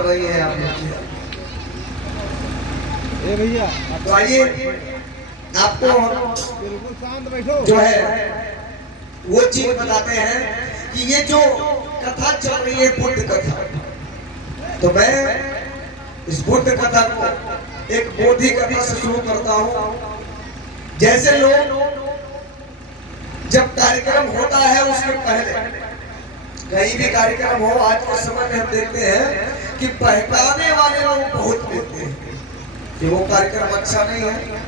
कर रही है आप लोग। भैया तो आइए आपको बिल्कुल शांत बैठो। जो है वो चीज बताते हैं कि ये जो कथा चल रही है बुद्ध कथा, तो मैं इस बुद्ध कथा को एक बोधि कथा से शुरू करता हूँ। जैसे लोग जब कार्यक्रम होता है उसके पहले, कहीं भी कार्यक्रम हो, आज के समय में हम देखते हैं कि बहकाने वाले लोग बहुत मिलते हैं कि वो कार्यक्रम अच्छा नहीं है,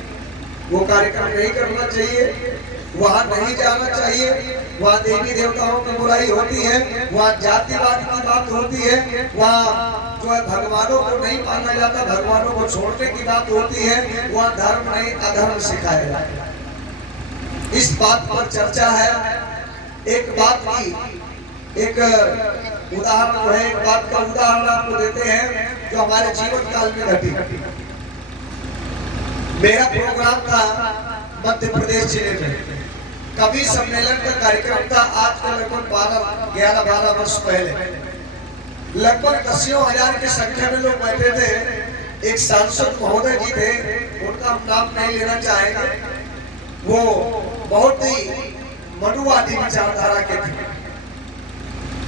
वो कार्यक्रम नहीं करना चाहिए, वहाँ नहीं जाना चाहिए, वहाँ देवी देवताओं की बुराई होती है, वहाँ जातिवाद की बात होती है, वहाँ जो है भगवानों को नहीं माना जाता, भगवानों को छोड़ने की बात होती है, वहाँ धर्म नहीं अधर्म सिखाया जाता है। इस बात पर चर्चा है। एक बात की एक उदाहरण जो है, एक बात का उदाहरण आपको देते हैं जो हमारे जीवन काल में घटी। मेरा प्रोग्राम था मध्य प्रदेश जिले में, कवि सम्मेलन का कार्यक्रम था। आज से लगभग 11-12 वर्ष पहले लगभग 10,000 की संख्या में लोग बैठे थे। एक सांसद महोदय जी थे, उनका हम नाम नहीं लेना चाहेंगे, वो बहुत ही मनुवादी विचारधारा के थे।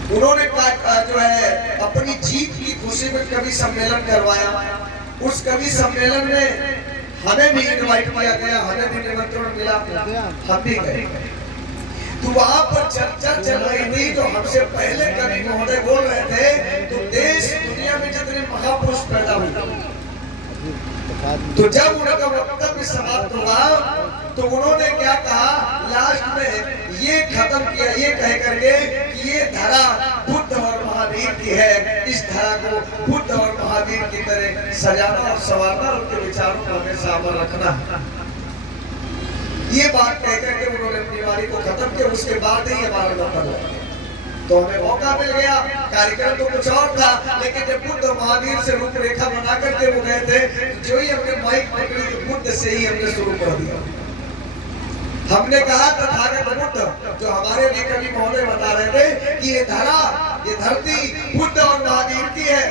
उन्होंने जो है अपनी जीत की खुशी में कवि सम्मेलन करवाया। उस कवि सम्मेलन में हमें भी इनवाइट किया गया, हमें भी निमंत्रण मिला, हम भी गए। तो वहां पर चर्चा चल रही थी, तो हमसे पहले कवि महोदय बोल रहे थे तो देश दुनिया में जितने महापुरुष पैदा हुए, तो जब उनका वक्तव्य समाप्त हुआ तो उन्होंने क्या कहा, लास्ट में ये खत्म किया ये कह करके कि ये धरा बुद्ध और महावीर की है, इस धरा को बुद्ध और महावीर की तरह सजाना और संवारना, उनके विचारों को हमेशा अमर रखना। ये बात कह करके उन्होंने अपनी वाणी को खत्म किया। उसके बाद ही हमारा नंबर लगा, तो हमें मौका मिल गया। कार्यक्रम तो कुछ और था, लेकिन जब बुद्ध और महावीर से रूपरेखा बना करके वो गए थे, जो ही हमने माइक पकड़ी तो बुद्ध से ही हमने शुरू कर दिया। हमने कहा तथागत बुद्ध, जो हमारे लिए कवि महोदय बता रहे थे कि ये धरा, ये धरती बुद्ध और महावीर की है।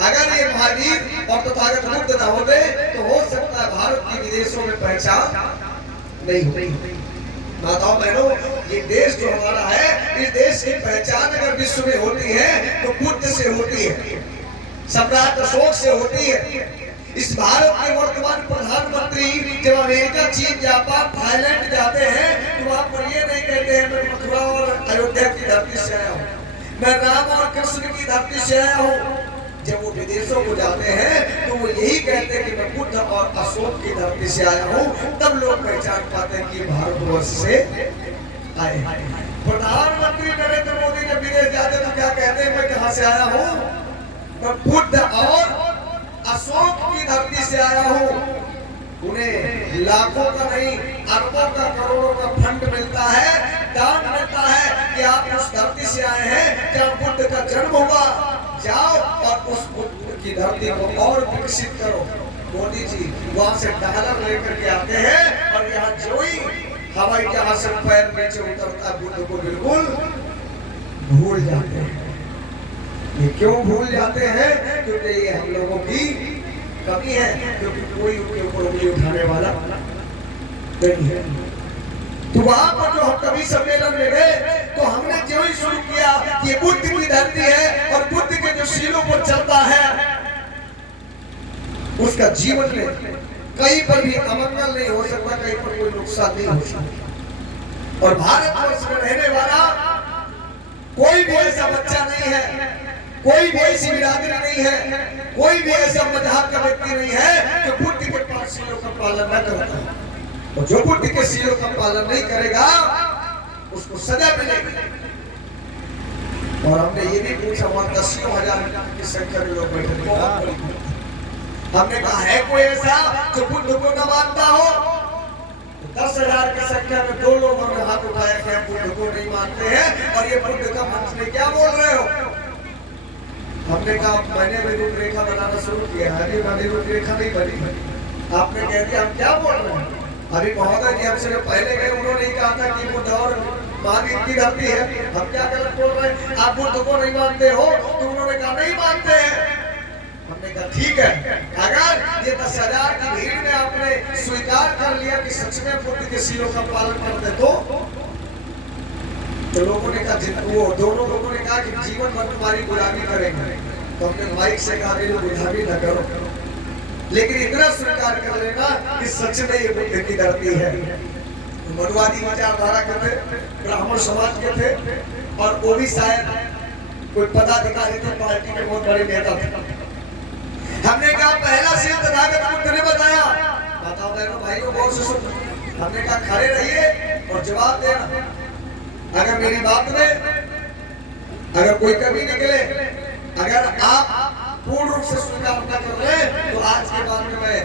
अगर ये महावीर और तथागत बुद्ध न होते तो हो सकता है भारत की विदेशों में पहचान नहीं होती। माताओं बहनों, ये देश जो हमारा है, इस देश की पहचान अगर विश्व में होती है तो बुद्ध से होती है, सम्राट अशोक से होती है। इस भारत के वर्तमान प्रधानमंत्री जब अमेरिका, चीन, जापान, थाईलैंड जाते हैं तो वहां पर ये नहीं कहते हैं मैं मथुरा और अयोध्या की धरती से आया हूँ, मैं राम और कृष्ण की धरती से आया हूँ। जब वो विदेशों को जाते हैं तो वो यही कहते हैं कि मैं बुद्ध और अशोक की धरती से आया हूँ, तब लोग पहचान पाते हैं कि भारतवर्ष से आए हैं। प्रधानमंत्री नरेंद्र मोदी जब विदेश जाते तो क्या कहते हैं, मैं कहाँ से आया हूँ, मैं बुद्ध और अशोक की धरती से आया हूँ। उन्हें लाखों का नहीं अरबों का, करोड़ों का फंड मिलता है, दान मिलता है कि आप उस धरती से आए हैं जहाँ बुद्ध का जन्म हुआ, जाओ और उस बुद्ध की धरती को और विकसित करो। मोदी जी वहां से डॉलर लेकर के आते हैं और यहाँ जो ही हवाई जहाज से पैर नीचे उतरता बुद्ध को बिल्कुल भूल जाते हैं। ये क्यों भूल जाते हैं? क्योंकि ये हम लोगों की कमी है, क्योंकि कोई उनके ऊपर उंगली उठाने वाला नहीं है। तो वहां पर जो हम कवि सम्मेलन में गए तो हमने जो ही शुरू किया कि ये बुद्ध की धरती है और बुद्ध के जो शीलों पर चलता है उसका जीवन में कहीं पर भी अमंगल नहीं हो सकता, कहीं पर कोई नुकसान नहीं हो सकता। और भारतवर्ष में रहने वाला कोई भी ऐसा बच्चा नहीं है, कोई भी ऐसी बिरादरी नहीं है, कोई भी ऐसा मजहब का व्यक्ति नहीं है जो बुद्ध के 5 शीलों का पालन न करता है। और जो बुद्ध के शीलों का पालन नहीं करेगा उसको सजा मिलेगी। और हमने ये भी पूछा, वहां 10,000 की संख्या में लोग बैठे थे। हमने कहा है कोई ऐसा जो बुद्ध को न मानता हो? 10,000 की संख्या में 2 लोगों ने हाथ उठाया कि हम बुद्ध को नहीं मानते हैं और ये बुद्ध का मंच में क्या बोल रहे हो? हमने कहा मैंने भी रूपरेखा बनाना शुरू किया, अभी मैंने रूपरेखा नहीं बनी। आपने कह दिया हम क्या बोल रहे हैं। अभी महोदय जी हमसे पहले गए, उन्होंने कहा था कि बुद्ध और महावीर की धरती है, हम क्या गलत बोल रहे हैं? आप बुद्ध को नहीं मानते हो? तो उन्होंने कहा नहीं मानते हैं। कहा ठीक है, अगर ये 10,000 की भीड़ में आपने स्वीकार कर लिया कि सच में बुद्ध के सीलों का पालन करते तो लोगों ने कहा, वो दोनों लोगों ने कहा कि जीवन भर तुम्हारी गुलामी करेंगे। तो हमने माइक से कहा मेरी गुलामी न करो, लेकिन इतना स्वीकार कर लेना कि सच में ये बुद्ध की धरती है। मनुवादी विचारधारा के थे, ब्राह्मण समाज के थे, और वो भी शायद कोई पदाधिकारी थे, पार्टी के बहुत बड़े नेता थे। हमने कहा पहला सील तथागत बुद्ध ने बताया, बताओ बहनों भाइयों बहुत से सुन। हमने कहा खड़े रहिए और जवाब देना, अगर मेरी बात में अगर कोई कमी निकले, अगर आप पूर्ण रूप से स्वीकार न कर ले, तो आज के बाद में मैं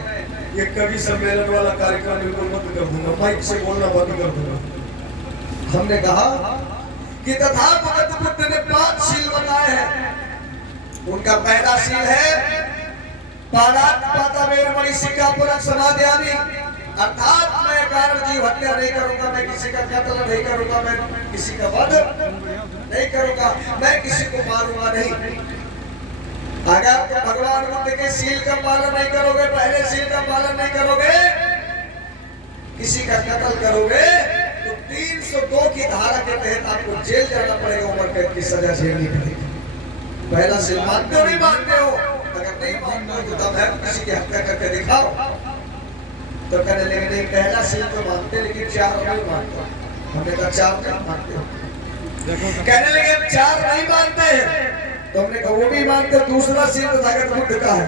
ये कवि सम्मेलन वाला कार्यक्रम बिल्कुल बंद कर दूंगा, माइक से बोलना बंद कर दूंगा। हमने कहा कि तथागत बुद्ध ने 5 शील बताए हैं। उनका पहला शील है पादात्पातावेरमणि सिक्खापदं समादयामि, अर्थात मैं कारण जीव हत्या नहीं करूंगा, मैं किसी का कत्ल नहीं करूंगा, मैं किसी का वध नहीं करूंगा, मैं किसी को मारूंगा नहीं। अगर भगवान बुद्ध के शील का पालन नहीं करोगे, पहले शील का पालन नहीं करोगे, किसी का कत्ल करोगे, तो 302 की धारा के तहत आपको जेल जाना पड़ेगा, उम्र कैद की सजा झेलनी पड़ेगी। पहला शील मानते हो नहीं मानते हो? अगर नहीं मानते हो तो तब है किसी की हत्या करके दिखाओ। तो कहने लगे नहीं, पहला शील तो मानते लेकिन 4 नहीं मानते। हमने कहा 4 नहीं मानते हो? कहने लगे 4 नहीं मानते हैं। तो हमने कहा वो भी मानते। दूसरा शील तथागत बुद्ध का है,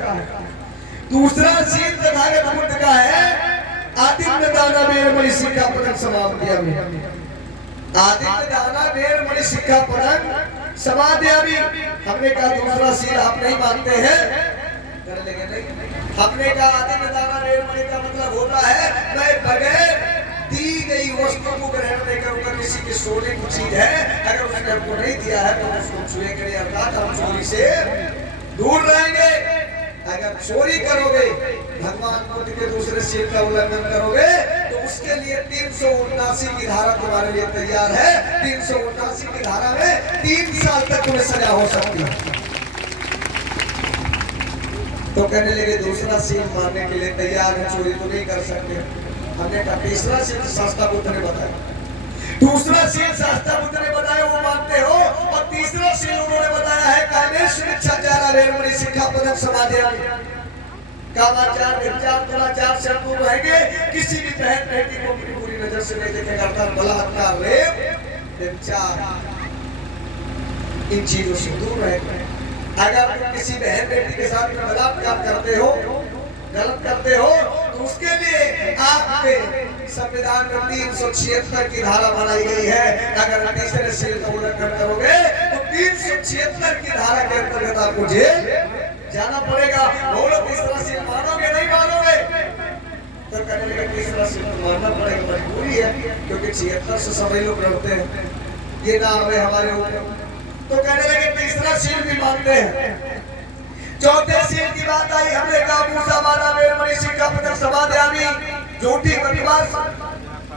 दूसरा शील तथागत बुद्ध का है आदित्य दाना वेरमणि सिक्खापदं समादयामि। आदित्य दाना वेरमणि सिक्खापदं समादयामि। हमने कहा दूसरा शील आप नहीं मानते हैं? कहने लगे नहीं। हमने कहा आदित्य दाना वेरमणि का मतलब होता है मैं बगैर दी गई वस्तु को ग्रहण नहीं करूंगा। किसी के सोने की चीज है, अगर उसने हमको नहीं दिया है तो उसको छुएंगे नहीं, अर्थात हम चोरी से दूर रहेंगे। अगर चोरी करोगे, भगवान बुद्ध के दूसरे शील का उल्लंघन करोगे, तो उसके लिए 379 की धारा तुम्हारे लिए तैयार है। 379 की धारा में 3 साल तक तुम्हें सजा हो सकती है। तो कहने लगे दूसरा शील मानने के लिए तैयार है, चोरी तो नहीं कर सकते। हमने कहा तीसरा शील शास्त्र बुद्ध ने बताया, दूसरा शील शास्त्र बुद्ध ने बताया वो मानते हो, और तीसरा शील उन्होंने बताया है कामेष्वमिच्छाचारा वेरमणि सिक्खापदं समादयामि। कामाचार व्यभिचार दुराचार से दूर रहेंगे, किसी भी बहन बेटी को बुरी नजर से नहीं देखेंगे, अर्थात बलात्कार रेप व्यभिचार इन चीजों से दूर रहेंगे। अगर तुम किसी बहन बेटी के साथ में बलात्कार करते हो, गलत करते हो, तो उसके लिए आपके संविधान में 376 की धारा बनाई गई है। अगर तीसरे शील का उल्लंघन करोगे तो 376 की धारा के अंतर्गत आपको जेल जाना पड़ेगा। बोलो तीसरा शील मानोगे नहीं मानोगे? तो कहने लगे तीसरा शील मानना पड़ेगा, मजबूरी है, क्योंकि 76 से सभी लोग लड़ते हैं, ये ना हमें हमारे ऊपर। तो कहने लगे तीसरा शील भी मानते हैं। चौथे शील की बात आई, हमने कहा मूसा माना वेरमणि सिक्खापदं समादयामि। झूठी बकवास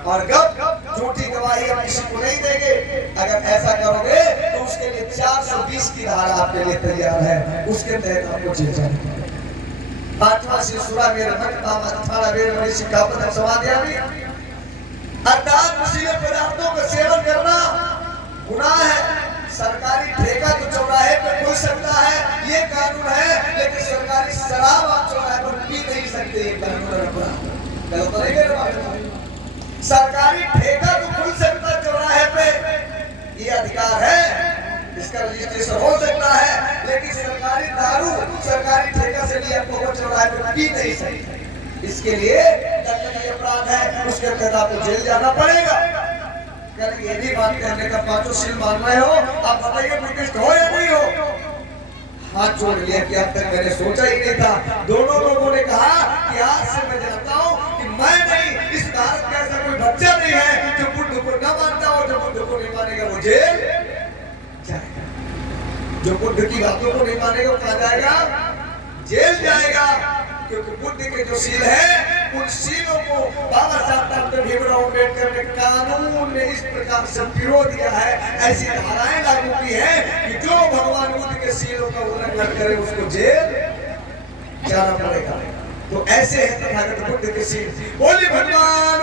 और गप झूठी गवाही हम किसी को नहीं देंगे। अगर ऐसा करोगे तो उसके लिए 420 की धारा आपके लिए तैयार है, उसके तहत आपको जेल जाना पड़ेगा। 5वां शील सूरा वेरमणि सिक्खापदं समादयामि, अर्थात नशीले पदार्थों का सेवन करना गुनाह है। सरकारी ठेका तो चौराहे पे खुल सकता है, ये कानून है, लेकिन सरकारी शराब आप चौराहे पर पी नहीं सकते, ये कानून गलत नहीं कर रहा। सरकारी ठेका तो खुल सकता है चौराहे पे, ये अधिकार है, इसका रजिस्ट्रेशन हो सकता है, लेकिन सरकारी दारू सरकारी ठेका से लिया तो चौराहे पे पी नहीं सकते। इसके लिए दंडनीय अपराध है, उसके तहत आपको जेल जाना पड़ेगा। ये भी बात करने का 5 शील मान रहे हो, आप बताइए बुद्धिस्ट हो या नहीं हो? हाथ जोड़ लिया कि अब तक मैंने सोचा ही नहीं था। दोनों लोगों ने कहा कि आज से मैं जानता हूँ कि मैं नहीं, इस भारत का ऐसा कोई बच्चा नहीं है जो बुद्ध को न मानता हो। जो बुद्ध को नहीं मानेगा वो जेल जाएगा, जो बुद्ध की बातों को नहीं मानेगा वो कहाँ जाएगा? जेल जाएगा। क्योंकि बुद्ध के जो शील है, उन शीलों को बाबा साहब डॉक्टर भीमराव अम्बेडकर ने कानून में इस प्रकार से पिरो दिया है, ऐसी धाराएं लागू की है कि जो भगवान बुद्ध के शीलों का उल्लंघन करे उसको जेल जाना पड़ेगा। तो ऐसे है तथागत बुद्ध के सीन। बोले भगवान